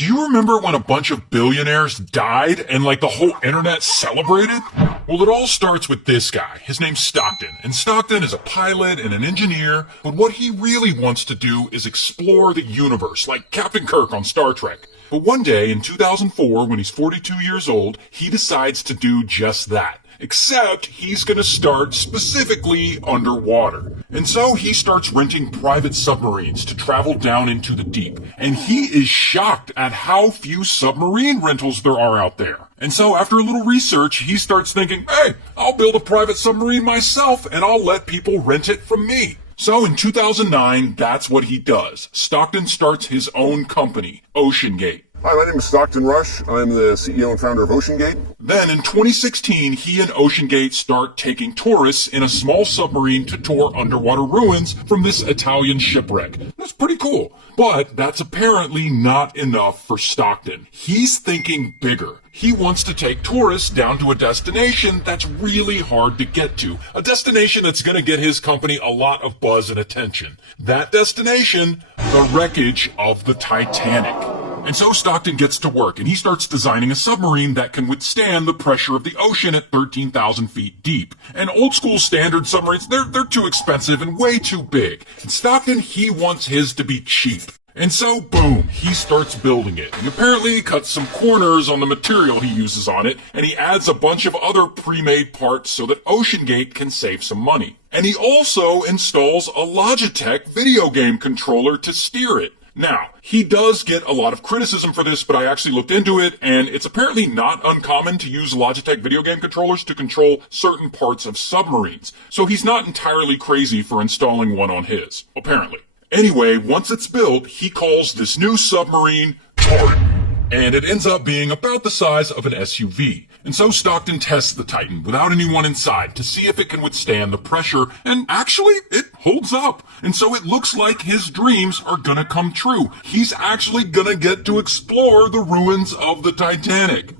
Do you remember when a bunch of billionaires died and the whole internet celebrated? Well, it all starts with this guy. His name's Stockton. And Stockton is a pilot and an engineer, but what he really wants to do is explore the universe, like Captain Kirk on Star Trek. But one day in 2004, when he's 42 years old, he decides to do just that. Except he's gonna start specifically underwater. And so he starts renting private submarines to travel down into the deep. And he is shocked at how few submarine rentals there are out there. And so after a little research, he starts thinking, hey, I'll build a private submarine myself and I'll let people rent it from me. So in 2009, that's what he does. Stockton starts his own company, Oceangate. Hi, my name is Stockton Rush. I'm the CEO and founder of Oceangate. Then in 2016, he and Oceangate start taking tourists in a small submarine to tour underwater ruins from this Italian shipwreck. That's pretty cool. But that's apparently not enough for Stockton. He's thinking bigger. He wants to take tourists down to a destination that's really hard to get to. A destination that's going to get his company a lot of buzz and attention. That destination, the wreckage of the Titanic. And so Stockton gets to work, and he starts designing a submarine that can withstand the pressure of the ocean at 13,000 feet deep. And old school standard submarines, they're too expensive and way too big. And Stockton, he wants his to be cheap. And so, boom, he starts building it. And apparently he cuts some corners on the material he uses on it, and he adds a bunch of other pre-made parts so that Oceangate can save some money. And he also installs a Logitech video game controller to steer it. Now, he does get a lot of criticism for this, but I actually looked into it, and it's apparently not uncommon to use Logitech video game controllers to control certain parts of submarines. So he's not entirely crazy for installing one on his, apparently. Anyway, once it's built, he calls this new submarine Titan. And it ends up being about the size of an SUV. And so Stockton tests the Titan without anyone inside to see if it can withstand the pressure, and actually, it holds up. And so it looks like his dreams are gonna come true. He's actually gonna get to explore the ruins of the Titanic.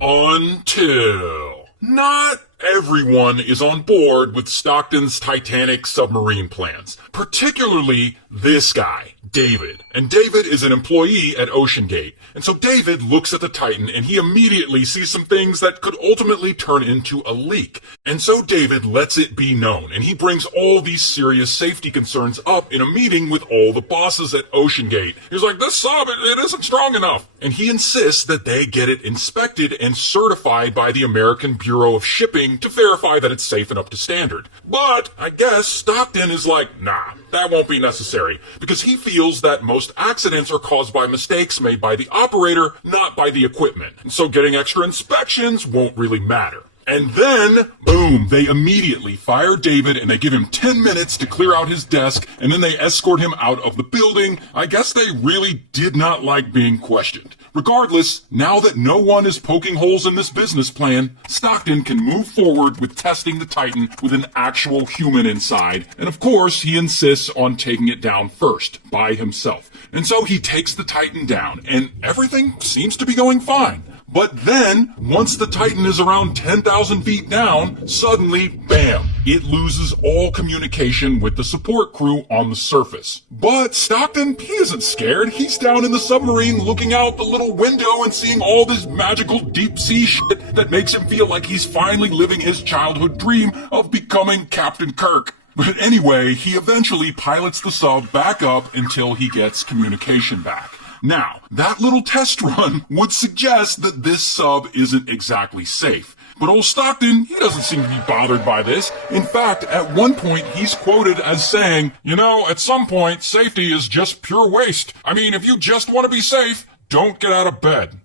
Until not everyone is on board with Stockton's Titanic submarine plans. Particularly this guy, David. And David is an employee at Oceangate. And so David looks at the Titan and he immediately sees some things that could ultimately turn into a leak. And so David lets it be known, and he brings all these serious safety concerns up in a meeting with all the bosses at Oceangate. He's like, this sub, it isn't strong enough. And he insists that they get it inspected and certified by the American Bureau of Shipping to verify that it's safe and up to standard. But I guess Stockton is like, nah, that won't be necessary, because he feels that most accidents are caused by mistakes made by the operator, not by the equipment. And so getting extra inspections won't really matter. And then, boom, they immediately fire David and they give him 10 minutes to clear out his desk, and then they escort him out of the building. I guess they really did not like being questioned. Regardless, now that no one is poking holes in this business plan, Stockton can move forward with testing the Titan with an actual human inside. And of course, he insists on taking it down first, by himself. And so he takes the Titan down, and everything seems to be going fine. But then, once the Titan is around 10,000 feet down, suddenly, bam, it loses all communication with the support crew on the surface. But Stockton, he isn't scared. He's down in the submarine looking out the little window and seeing all this magical deep sea shit that makes him feel like he's finally living his childhood dream of becoming Captain Kirk. But anyway, he eventually pilots the sub back up until he gets communication back. Now, that little test run would suggest that this sub isn't exactly safe. But old Stockton, he doesn't seem to be bothered by this. In fact, at one point, he's quoted as saying, at some point, safety is just pure waste. I mean, if you just want to be safe, don't get out of bed.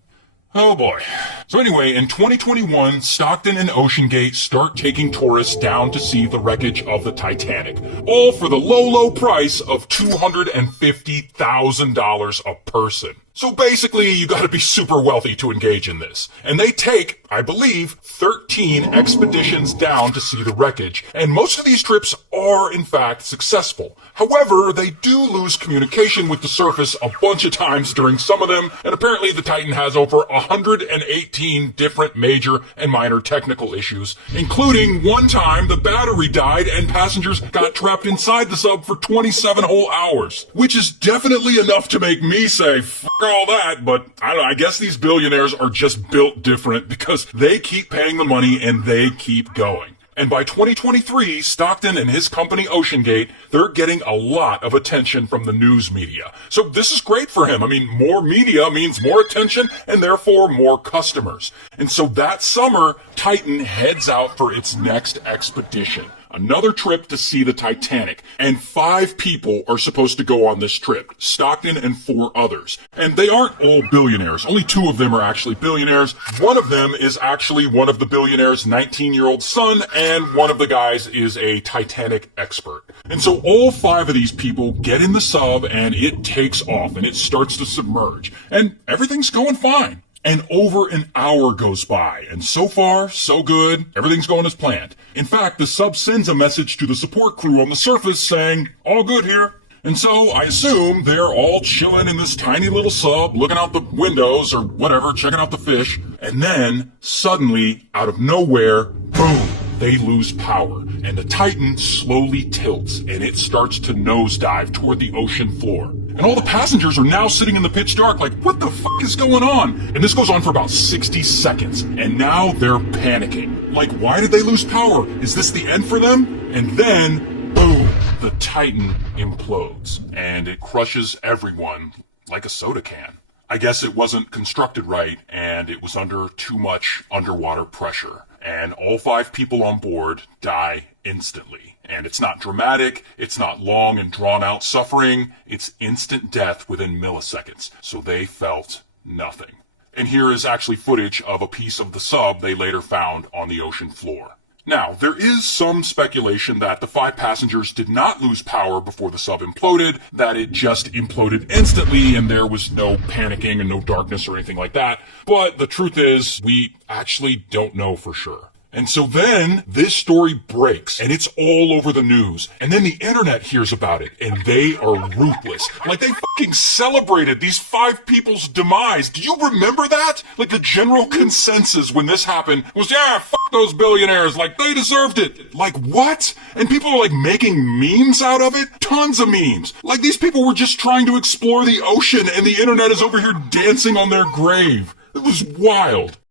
Oh boy. So anyway, in 2021, Stockton and Oceangate start taking tourists down to see the wreckage of the Titanic. All for the low price of $250,000 a person. So basically, you gotta be super wealthy to engage in this. And they take, I believe, 13 expeditions down to see the wreckage. And most of these trips are, in fact, successful. However, they do lose communication with the surface a bunch of times during some of them, and apparently the Titan has over 118 different major and minor technical issues, including one time the battery died and passengers got trapped inside the sub for 27 whole hours. Which is definitely enough to make me say, all that, but I don't know, I guess these billionaires are just built different because they keep paying the money and they keep going. And by 2023, Stockton and his company Oceangate, they're getting a lot of attention from the news media. So this is great for him. I mean, more media means more attention and therefore more customers. And so that summer, Titan heads out for its next expedition. Another trip to see the Titanic. And 5 people are supposed to go on this trip. Stockton and 4 others. And they aren't all billionaires. Only 2 of them are actually billionaires. One of them is actually one of the billionaire's 19-year-old son, and one of the guys is a Titanic expert. And so all 5 of these people get in the sub, and it takes off, and it starts to submerge. And everything's going fine. And over an hour goes by, and so far, so good, everything's going as planned. In fact, the sub sends a message to the support crew on the surface saying, all good here. And so I assume they're all chilling in this tiny little sub, looking out the windows or whatever, checking out the fish. And then, suddenly, out of nowhere, boom, they lose power. And the Titan slowly tilts, and it starts to nosedive toward the ocean floor. And all the passengers are now sitting in the pitch dark like, what the fuck is going on? And this goes on for about 60 seconds. And now they're panicking. Like, why did they lose power? Is this the end for them? And then, boom, the Titan implodes. And it crushes everyone like a soda can. I guess it wasn't constructed right, and it was under too much underwater pressure. And all 5 people on board die instantly. And it's not dramatic, it's not long and drawn out suffering, it's instant death within milliseconds. So they felt nothing. And here is actually footage of a piece of the sub they later found on the ocean floor. Now, there is some speculation that the 5 passengers did not lose power before the sub imploded, that it just imploded instantly and there was no panicking and no darkness or anything like that. But the truth is, we actually don't know for sure. And so then this story breaks and it's all over the news. And then the internet hears about it and they are ruthless. Like they fucking celebrated these 5 people's demise. Do you remember that? Like the general consensus when this happened was, yeah, fuck those billionaires. Like they deserved it. Like what? And people are like making memes out of it? Tons of memes. Like these people were just trying to explore the ocean and the internet is over here dancing on their grave. It was wild.